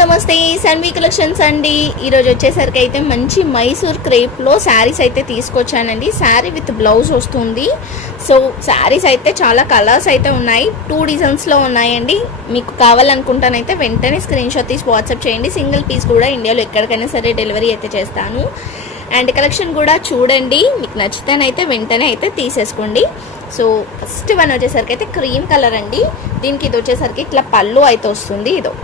నమస్తే సన్వి కలెక్షన్స్ అండి. ఈరోజు వచ్చేసరికి అయితే మంచి మైసూర్ క్రేప్లో శారీస్ అయితే తీసుకొచ్చానండి. శారీ విత్ బ్లౌజ్ వస్తుంది. సో శారీస్ అయితే చాలా కలర్స్ అయితే ఉన్నాయి, 2 డిజైన్స్లో ఉన్నాయండి. మీకు కావాలనుకుంటానైతే వెంటనే స్క్రీన్ షాట్ తీసి వాట్సాప్ చేయండి. సింగిల్ పీస్ కూడా ఇండియాలో ఎక్కడికైనా సరే డెలివరీ అయితే చేస్తాను. అండ్ కలెక్షన్ కూడా చూడండి, మీకు నచ్చితేనైతే వెంటనే అయితే తీసేసుకోండి. సో ఫస్ట్ వన్ వచ్చేసరికి అయితే క్రీమ్ కలర్ అండి. దీనికి ఇది వచ్చేసరికి ఇట్లా పళ్ళు అయితే వస్తుంది. ఇదో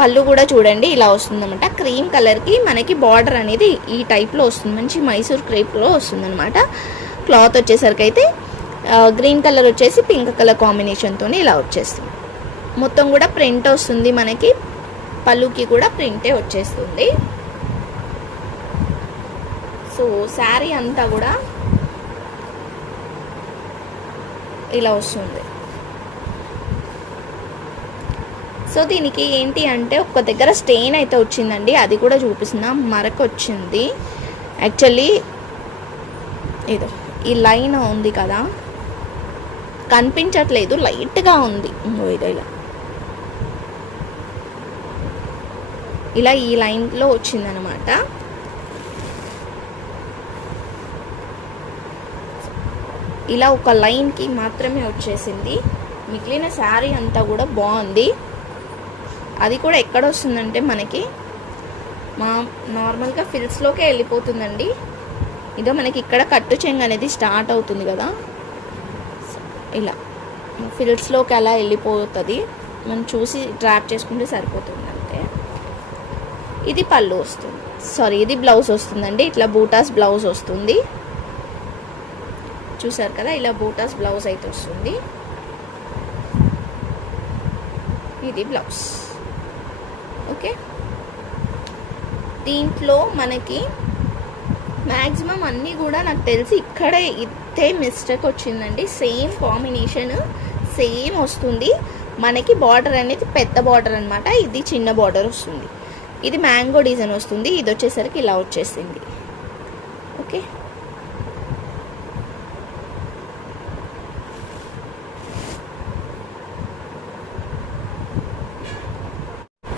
పళ్ళు కూడా చూడండి ఇలా వస్తుందన్నమాట. క్రీమ్ కలర్కి మనకి బార్డర్ అనేది ఈ టైప్లో వస్తుంది, మంచి మైసూర్ క్రేప్లో వస్తుందన్నమాట. క్లాత్ వచ్చేసరికి అయితే గ్రీన్ కలర్ వచ్చేసి పింక్ కలర్ కాంబినేషన్తో ఇలా వచ్చేస్తుంది. మొత్తం కూడా ప్రింట్ వస్తుంది మనకి, పళ్ళుకి కూడా ప్రింటే వచ్చేస్తుంది. సో శారీ అంతా కూడా ఇలా వస్తుంది. సో దీనికి ఏంటి అంటే ఒక దగ్గర స్టెయిన్ అయితే వచ్చిందండి, అది కూడా చూపిస్తున్నా. మరక వచ్చింది యాక్చువల్లీ. ఏదో ఈ లైన్ ఉంది కదా, కనిపించట్లేదు, లైట్గా ఉంది. ఇదో ఇలా ఈ లైన్లో వచ్చిందనమాట. ఇలా ఒక లైన్కి మాత్రమే వచ్చేసింది, మిగిలిన శారీ అంతా కూడా బాగుంది. అది కూడా ఎక్కడ వస్తుందంటే మనకి నార్మల్గా ఫిల్స్లోకే వెళ్ళిపోతుందండి. ఇదో మనకి ఇక్కడ కట్టు చెంగు అనేది స్టార్ట్ అవుతుంది కదా, ఇలా ఫిల్స్లోకి అలా వెళ్ళిపోతుంది. మనం చూసి డ్రాప్ చేసుకుంటే సరిపోతుంది అంతే. ఇది పళ్ళు వస్తుంది, సారీ ఇది బ్లౌజ్ వస్తుందండి. ఇట్లా బూటాస్ బ్లౌజ్ వస్తుంది, చూసారు కదా, ఇలా బూటాస్ బ్లౌజ్ అయితే వస్తుంది. ఇది బ్లౌజ్. ఓకే, దీంట్లో మనకి మ్యాక్సిమం అన్నీ కూడా నాకు తెలిసి ఇక్కడే ఇదే మిస్టేక్ వచ్చిందండి. సేమ్ కాంబినేషన్ సేమ్ వస్తుంది మనకి. బార్డర్ అనేది పెద్ద బార్డర్ అనమాట, ఇది చిన్న బార్డర్ వస్తుంది. ఇది మ్యాంగో డిజైన్ వస్తుంది, ఇది వచ్చేసరికి ఇలా వచ్చేసింది. ఓకే,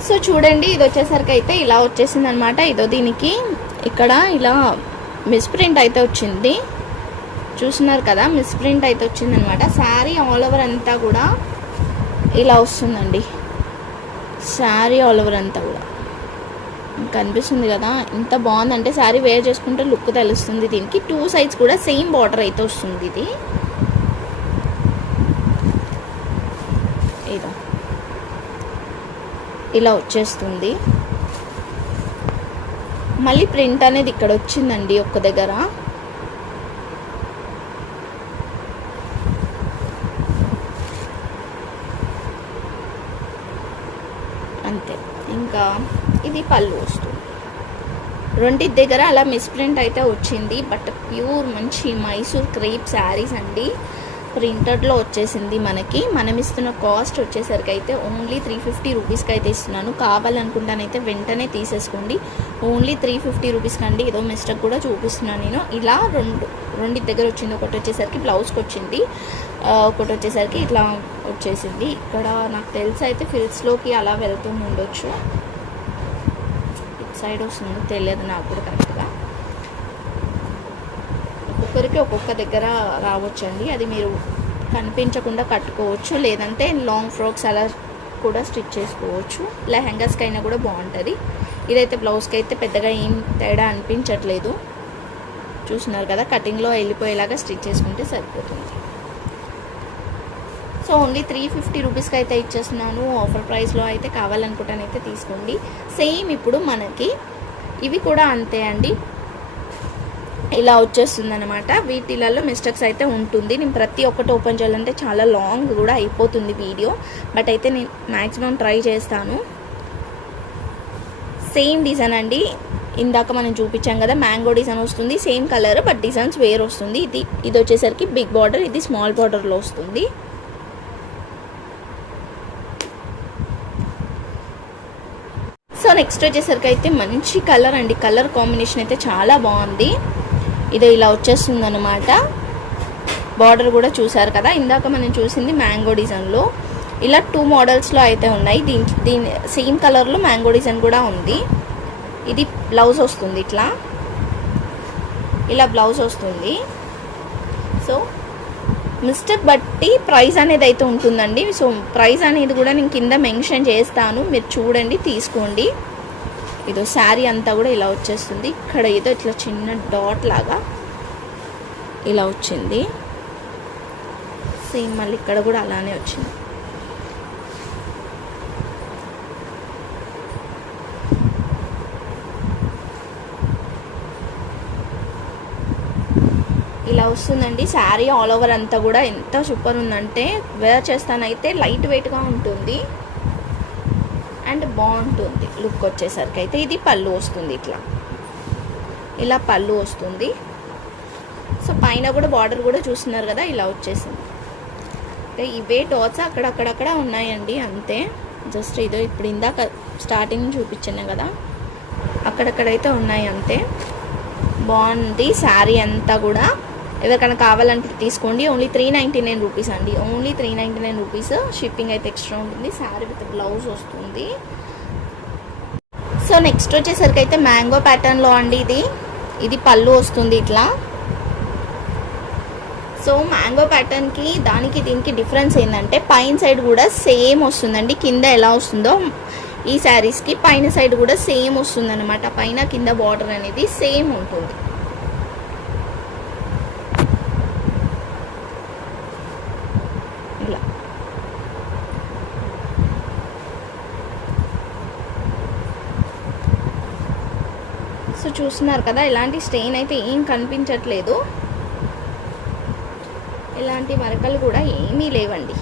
సో చూడండి, ఇది వచ్చేసరికి అయితే ఇలా వచ్చేసింది అనమాట. ఇదో దీనికి ఇక్కడ ఇలా మిస్ప్రింట్ అయితే వచ్చింది, చూస్తున్నారు కదా, మిస్ప్రింట్ అయితే వచ్చింది అనమాట. శారీ ఆల్ ఓవర్ అంతా కూడా ఇలా వస్తుందండి. శారీ ఆల్ ఓవర్ అంతా కూడా కనిపిస్తుంది కదా, ఇంత బాగుందంటే శారీ వేర్ చేసుకుంటే లుక్ తెలుస్తుంది. దీనికి 2 సైడ్స్ కూడా సేమ్ బార్డర్ అయితే వస్తుంది. ఇది ఇదో ఇలా వచ్చేస్తుంది. మళ్ళీ ప్రింట్ అనేది ఇక్కడ వచ్చిందండి ఒక్క దగ్గర. అంతే. ఇంకా ఇది పళ్ళు వస్తుంది. రెండింటి దగ్గర అలా మిస్ప్రింట్ అయితే వచ్చింది, బట్ ప్యూర్ మంచి మైసూర్ క్రేప్ శారీస్ అండి. ప్రింటెడ్లో వచ్చేసింది మనకి. మనం ఇస్తున్న కాస్ట్ వచ్చేసరికి అయితే ఓన్లీ 350 రూపీస్కి అయితే ఇస్తున్నాను. కావాలనుకుంటానైతే వెంటనే తీసేసుకోండి. ఓన్లీ 350 రూపీస్కి అండి. ఏదో మిస్టేక్ కూడా చూపిస్తున్నాను నేను. ఇలా రెండింటి దగ్గర వచ్చింది. ఒకటి వచ్చేసరికి బ్లౌజ్కి వచ్చింది, ఒకటి వచ్చేసరికి ఇట్లా వచ్చేసింది. ఇక్కడ నాకు తెలిసి అయితే ఫిల్స్లోకి అలా వెళ్తూ ఉండొచ్చు, ఇటు సైడ్ వస్తుందో తెలియదు నాకు కూడా కరెక్ట్గా. ఒక్కొక్కరికి ఒక్కొక్క దగ్గర రావచ్చండి, అది మీరు కనిపించకుండా కట్టుకోవచ్చు, లేదంటే లాంగ్ ఫ్రాక్స్ అలా కూడా స్టిచ్ చేసుకోవచ్చు. లెహంగాస్కి అయినా కూడా బాగుంటుంది. ఇదైతే బ్లౌజ్కి అయితే పెద్దగా ఏం తేడా అనిపించట్లేదు, చూస్తున్నారు కదా, కటింగ్లో వెళ్ళిపోయేలాగా స్టిచ్ చేసుకుంటే సరిపోతుంది. సో ఓన్లీ 350 రూపీస్కి అయితే ఇచ్చేస్తున్నాను. ఆఫర్ ప్రైస్లో అయితే కావాలనుకుంటానైతే తీసుకోండి. సేమ్ ఇప్పుడు మనకి ఇవి కూడా అంతే అండి, ఇలా వచ్చేస్తుంది అనమాట. వీటిలలో మిస్టేక్స్ అయితే ఉంటుంది. నేను ప్రతి ఒక్కటి ఓపెన్ చేయాలంటే చాలా లాంగ్ కూడా అయిపోతుంది వీడియో, బట్ అయితే నేను మ్యాక్సిమం ట్రై చేస్తాను. సేమ్ డిజైన్ అండి, ఇందాక మనం చూపించాం కదా, మ్యాంగో డిజైన్ వస్తుంది, సేమ్ కలర్ బట్ డిజైన్స్ వేరు వస్తుంది. ఇది వచ్చేసరికి బిగ్ బార్డర్, ఇది స్మాల్ బార్డర్లో వస్తుంది. సో నెక్స్ట్ వచ్చేసరికి అయితే మంచి కలర్ అండి, కలర్ కాంబినేషన్ అయితే చాలా బాగుంది. ఇది ఇలా వచ్చేస్తుంది అనమాట. బార్డర్ కూడా చూసారు కదా, ఇందాక మనం చూసింది మ్యాంగో డిజైన్లో, ఇలా 2 మోడల్స్లో అయితే ఉన్నాయి. దీని సేమ్ కలర్లో మ్యాంగో డిజైన్ కూడా ఉంది. ఇది బ్లౌజ్ వస్తుంది, ఇలా బ్లౌజ్ వస్తుంది. సో మిస్టేక్ బట్టి ప్రైస్ అనేది అయితే ఉంటుందండి. సో ప్రైస్ అనేది కూడా నేను కింద మెన్షన్ చేస్తాను, మీరు చూడండి, తీసుకోండి. ఇదో శారీ అంతా కూడా ఇలా వచ్చేస్తుంది. ఇక్కడ ఏదో ఇట్లా చిన్న డాట్ లాగా ఇలా వచ్చింది. సేమ్ మళ్ళీ ఇక్కడ కూడా అలానే వచ్చింది. ఇలా వస్తుందండి శారీ ఆల్ ఓవర్ అంతా కూడా. ఎంత సూపర్ ఉందంటే వేర్ చేస్తానైతే లైట్ వెయిట్గా ఉంటుంది అండ్ బాగుంటుంది లుక్ వచ్చేసరికి అయితే. ఇది పళ్ళు వస్తుంది, ఇలా పళ్ళు వస్తుంది. సో పైన కూడా బార్డర్ కూడా చూస్తున్నారు కదా, ఇలా వచ్చేసింది. ఇవే డాట్స్ అక్కడక్కడక్కడ ఉన్నాయండి, అంతే. జస్ట్ ఇదో ఇప్పుడు ఇందాక స్టార్టింగ్ చూపించాను కదా, అక్కడక్కడైతే ఉన్నాయి అంతే. బాగుంది శారీ అంతా కూడా. ఎవరికైనా కావాలంటే తీసుకోండి. ఓన్లీ 399 రూపీస్ అండి, ఓన్లీ 399 రూపీస్. షిప్పింగ్ అయితే ఎక్స్ట్రా ఉంటుంది. శారీ విత్ బ్లౌజ్ వస్తుంది. సో నెక్స్ట్ వచ్చేసరికి అయితే మ్యాంగో ప్యాటర్న్లో అండి. ఇది పళ్ళు వస్తుంది ఇట్లా. సో మ్యాంగో ప్యాటర్న్కి దీనికి డిఫరెన్స్ ఏంటంటే పైన సైడ్ కూడా సేమ్ వస్తుందండి. కింద ఎలా వస్తుందో ఈ శారీస్కి పైన సైడ్ కూడా సేమ్ వస్తుంది అనమాట. పైన కింద బార్డర్ అనేది సేమ్ ఉంటుంది. ఇలా సో చూస్తున్నారు కదా, ఇలాంటి స్టెయిన్ అయితే ఏం కనిపించట్లేదు, ఇలాంటి మరకలు కూడా ఏమీ లేవండి.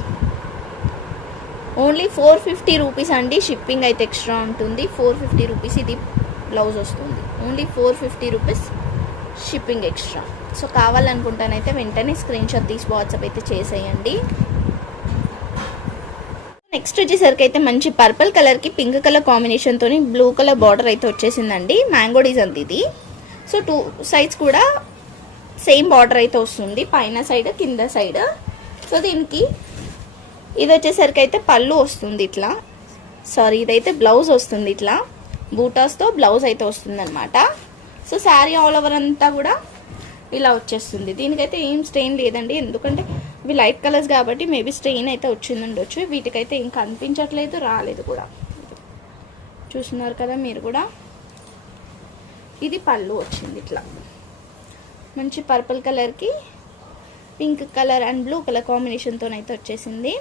ఓన్లీ 450 రూపీస్ అండి. షిప్పింగ్ అయితే ఎక్స్ట్రా ఉంటుంది. 450 రూపీస్ ఇది బ్లౌజ్ వస్తుంది. Only 450 rupees shipping extra. So కావాలనుకుంటానైతే వెంటనే స్క్రీన్ షాట్ తీసి వాట్సాప్ అయితే చేసేయండి. నెక్స్ట్ వచ్చేసరికి అయితే మంచి పర్పుల్ కలర్కి పింక్ కలర్ కాంబినేషన్తో బ్లూ కలర్ బార్డర్ అయితే వచ్చేసిందండి. మ్యాంగో డిజైన్ ఇది. సో 2 సైడ్స్ కూడా సేమ్ బార్డర్ అయితే వస్తుంది, పైన సైడ్ కింద సైడ్. సో దీనికి ఇది వచ్చేసరికి అయితే పళ్ళు వస్తుంది ఇట్లా, ఇదైతే బ్లౌజ్ వస్తుంది ఇట్లా, బూటాస్తో బ్లౌజ్ అయితే వస్తుంది అనమాట. సో శారీ ఆల్ ఓవర్ అంతా కూడా ఇలా వచ్చేస్తుంది. దీనికైతే ఏం స్టెయిన్ లేదండి, ఎందుకంటే ఇవి లైట్ కలర్స్ కాబట్టి మేబీ స్టెయిన్ అయితే వచ్చింది ఉండొచ్చు. వీటికైతే ఏం కనిపించట్లేదు, రాలేదు కూడా. చూస్తున్నారు కదా మీరు కూడా. ఇది పళ్ళు వచ్చింది ఇట్లా, మంచి పర్పుల్ కలర్కి pink colour and blue colour కాంబినేషన్తో అయితే వచ్చేసింది.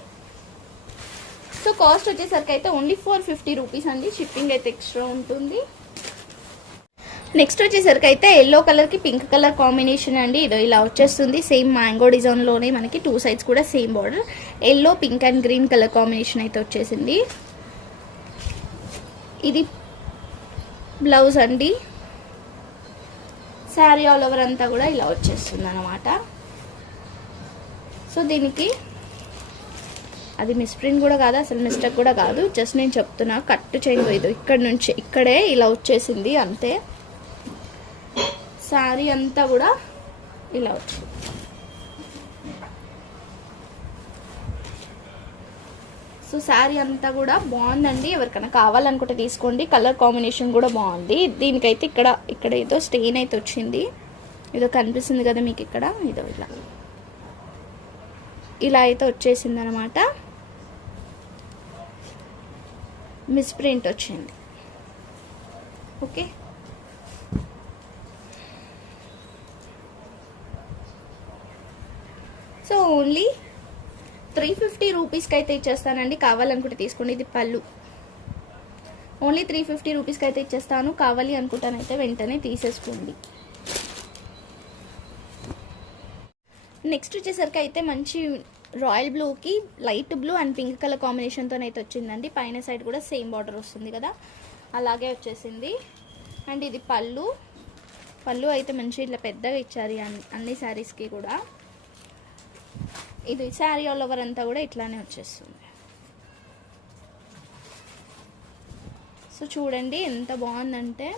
సో కాస్ట్ వచ్చేసరికి అయితే ఓన్లీ 450 రూపీస్ అండి. షిప్పింగ్ అయితే ఎక్స్ట్రా ఉంటుంది. నెక్స్ట్ వచ్చేసరికి అయితే ఎల్లో కలర్కి పింక్ కలర్ కాంబినేషన్ అండి. ఇదో ఇలా వచ్చేస్తుంది. సేమ్ మ్యాంగో డిజైన్లోనే మనకి 2 సైడ్స్ కూడా same border. Yellow pink and green colour combination అయితే వచ్చేసింది. ఇది బ్లౌజ్ అండి. శారీ ఆల్ ఓవర్ అంతా కూడా ఇలా వచ్చేస్తుంది అన్నమాట. సో దీనికి అది మిస్ప్రింట్ కూడా కాదు, అసలు మిస్టేక్ కూడా కాదు, జస్ట్ నేను చెప్తున్నా. కట్ చేంజ్ ఇది ఇక్కడ నుంచి ఇక్కడే ఇలా వచ్చేసింది అంతే. శారీ అంతా కూడా ఇలా వచ్చింది. సో శారీ అంతా కూడా బాగుందండి. ఎవరికైనా కావాలనుకుంటే తీసుకోండి. కలర్ కాంబినేషన్ కూడా బాగుంది. దీనికైతే ఇక్కడ ఏదో స్టెయిన్ అయితే వచ్చింది, ఏదో కనిపిస్తుంది కదా మీకు ఇక్కడ, ఏదో ఇలా అయితే వచ్చేసింది అనమాట. మిస్ప్రింట్ వచ్చింది. ఓకే, సో ఓన్లీ 350 రూపీస్కి అయితే ఇచ్చేస్తానండి. కావాలనుకుంటే తీసుకోండి. ఇది పళ్ళు. ఓన్లీ 350 రూపీస్కి అయితే ఇచ్చేస్తాను. కావాలి అనుకుంటానైతే వెంటనే తీసేసుకోండి. నెక్స్ట్ వచ్చేసరికి అయితే మంచి రాయల్ బ్లూకి light blue and pink colour కాంబినేషన్తో అయితే వచ్చిందండి. పైన సైడ్ కూడా సేమ్ బార్డర్ వస్తుంది కదా, అలాగే వచ్చేసింది. అండ్ ఇది పళ్ళు అయితే మంచి ఇట్లా పెద్దగా ఇచ్చారు అన్ని శారీస్కి కూడా. ఇది శారీ ఆల్ ఓవర్ అంతా కూడా ఇట్లానే వచ్చేస్తుంది. సో చూడండి ఎంత బాగుందంటే,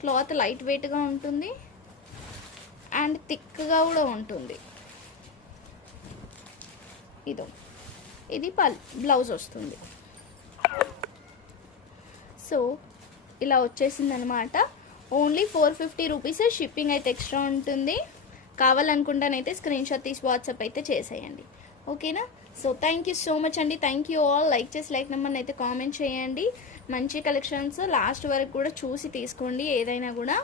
క్లాత్ లైట్ వెయిట్గా ఉంటుంది అండ్ థిక్గా కూడా ఉంటుంది. ఇదో ఇది బ్లౌజ్ వస్తుంది. సో ఇలా వచ్చేసింది అనమాట. Only 450 rupees. షిప్పింగ్ అయితే ఎక్స్ట్రా ఉంటుంది. కావాలనుకుంటానైతే స్క్రీన్ షాట్ తీసి వాట్సాప్ అయితే చేసేయండి. ఓకేనా? So thank you so much అండి. Thank you all. లైక్ చేసి లైక్ నెంబర్ని అయితే కామెంట్ చేయండి. మంచి కలెక్షన్స్ లాస్ట్ వరకు కూడా చూసి తీసుకోండి ఏదైనా కూడా.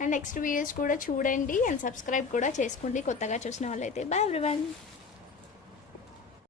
అండ్ నెక్స్ట్ వీడియోస్ కూడా చూడండి అండ్ సబ్స్క్రైబ్ కూడా చేసుకోండి కొత్తగా చూసిన వాళ్ళైతే. Bye everyone.